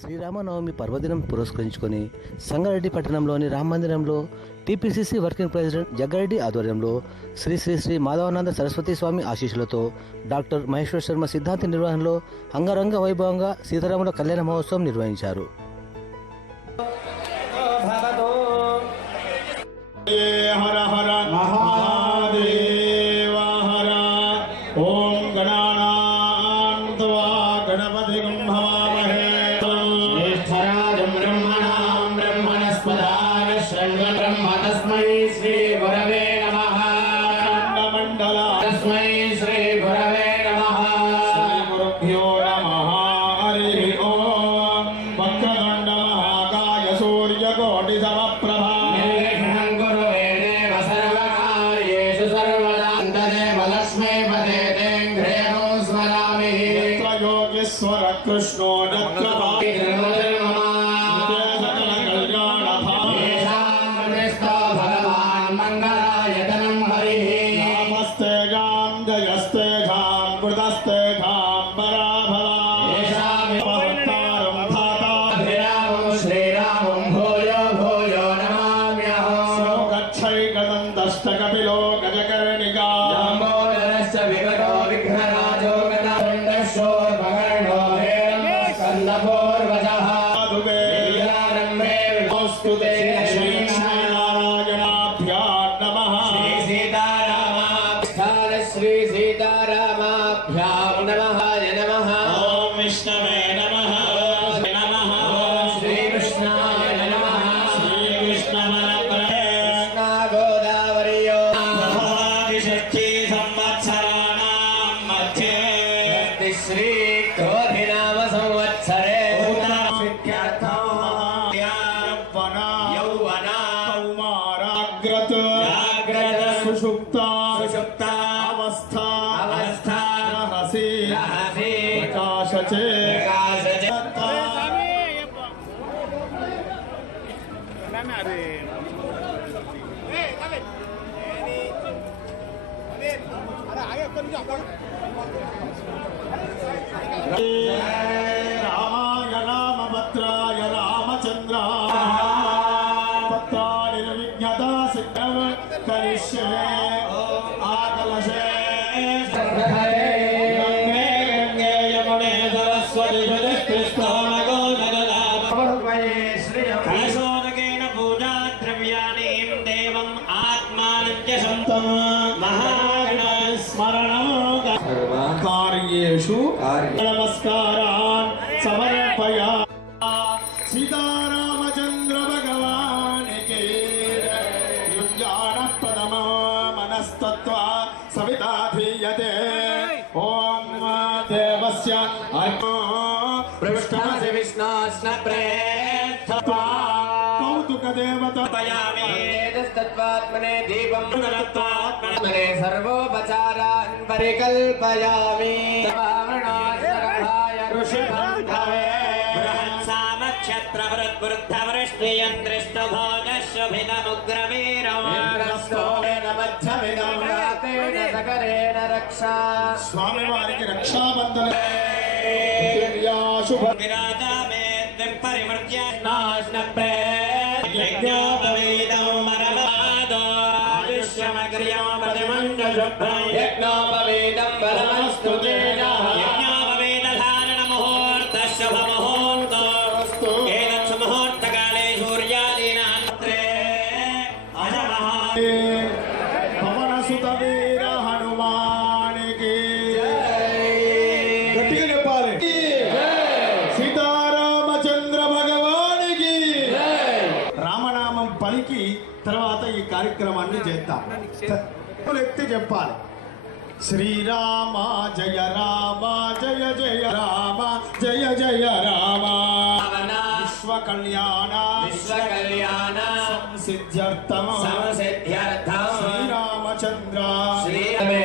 శ్రీరామనవమి పర్వదినం పురస్కరించుకొని సంగారెడ్డి పట్టణంలోని రామ మందిరంలో టీపీసీసీ వర్కింగ్ ప్రెసిడెంట్ జగ్గారెడ్డి ఆధ్వర్యంలో శ్రీ శ్రీ శ్రీ మాధవానంద సరస్వతి స్వామి ఆశీస్సులతో డాక్టర్ మహేశ్వర శర్మ సిద్ధాంతి నిర్వహణలో అంగరంగ వైభవంగా సీతారాముల కళ్యాణ మహోత్సవం నిర్వహించారు. హర హర बर्दाश्त श्री क्रोधिनाम संवत्सरे सुषुप्ता सुषुप्ता अवस्था अवस्था रहसि रहसि प्रकाशचे प्रकाशचे अरे आगे कर जा Thank. మనస్తత్వ సవితా ధీయతే ఓం దేవస్య పృష్ఠమసి విష్ణోస్న ప్రేత్థ కౌతుక దేవత పయామి తత్వాత్మనే సకరేణ రక్షా స్వామి వారికి రక్షాబంధన శుభ నాశన యజ్ఞోపవేదం బలమస్తు పవన పలికి తర్వాత ఈ కార్యక్రమాన్ని చేద్దాం ఎత్తి చెప్పాలి. శ్రీరామ జయ రామ జయ జయ రామ జయ జయ రామ. విశ్వ కళ్యాణ విశ్వకళ్యాణ. సిద్ధ్యర్థమ సమసిద్ధ్యర్థం శ్రీరామచంద్ర. శ్రీరమే.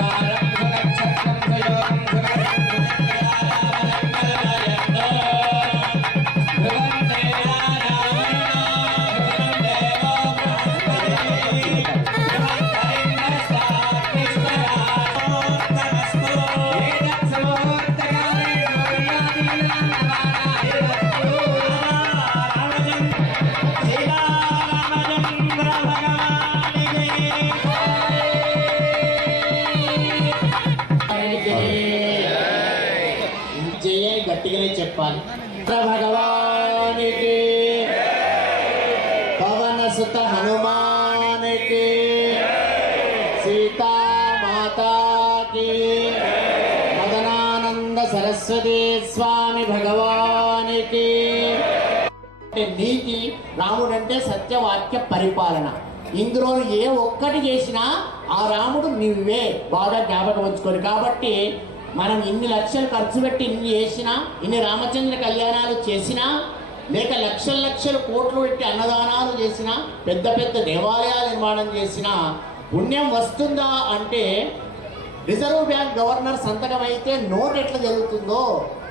జయ చెప్పాలి భగవానికి. పవన సుత హనుమానికి. సీతామాతాకి మదనానంద సరస్వతి స్వామి భగవానికి. నీతి రాముడంటే సత్యవాక్య పరిపాలన. ఇందులో ఏ ఒక్కటి చేసినా ఆ రాముడు నువ్వే బాగా జ్ఞాపకం ఉంచుకొని. కాబట్టి మనం ఇన్ని లక్షలు ఖర్చు పెట్టి ఇన్ని చేసినా ఇన్ని రామచంద్ర కళ్యాణాలు చేసినా లేక లక్షల లక్షలు కోట్లు పెట్టి అన్నదానాలు చేసినా పెద్ద పెద్ద దేవాలయాలు నిర్మాణం చేసినా పుణ్యం వస్తుందా అంటే రిజర్వ్ బ్యాంక్ గవర్నర్ సంతకం అయితే నోట్ ఎట్లా జరుగుతుందో?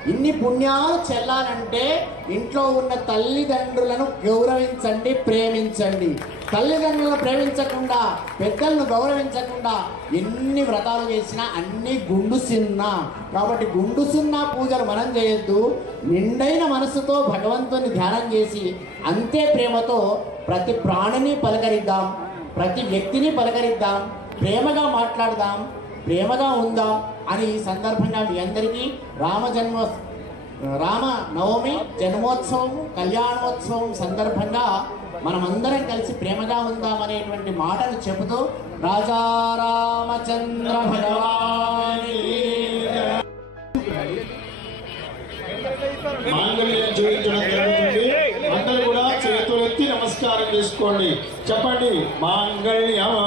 ఇన్ని పుణ్యాలు చెల్లాలంటే ఇంట్లో ఉన్న తల్లిదండ్రులను గౌరవించండి ప్రేమించండి. తల్లిదండ్రులను ప్రేమించకుండా పెద్దలను గౌరవించకుండా ఎన్ని వ్రతాలు చేసినా అన్ని గుండు సున్నా. కాబట్టి గుండు సున్నా పూజలు మనం చేయొద్దు. నిండైన మనసుతో భగవంతుని ధ్యానం చేసి అంతే ప్రేమతో ప్రతి ప్రాణిని పలకరిద్దాం ప్రతి వ్యక్తిని పలకరిద్దాం ప్రేమగా మాట్లాడదాం ప్రేమగా ఉందాం అని ఈ సందర్భంగా మీ అందరికీ రామజన్మ రామ నవమి జన్మోత్సవం కళ్యాణోత్సవం సందర్భంగా మనమందరం కలిసి ప్రేమగా ఉందాం అనేటువంటి మాటలు చెబుతూ రాజా రామచంద్ర భగవాని. మాంగళ్యం చూపించడం జరుగుతుంది. అందరూ కూడా చేతులెత్తి నమస్కారం చేసుకోండి. చెప్పండి మాంగళ్యమా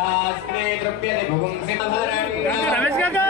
¡Gracias! ¡Gracias! ¡Gracias!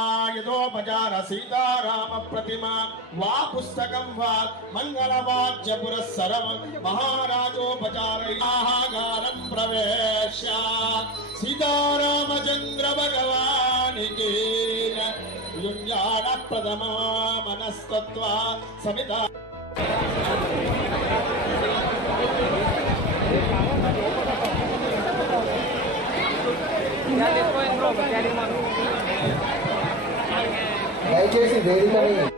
ఈశానాయై నమ సీతారామ ప్రతిమ వా పుస్తకం వా మంగళవాద్య పురస్సరం మహారాజోపచారయాగారం ప్రవేశ సీతారామచంద్ర భగవానికి యుంజాన ప్రథమ మనస్తత్వ Samitha É que esse dele também.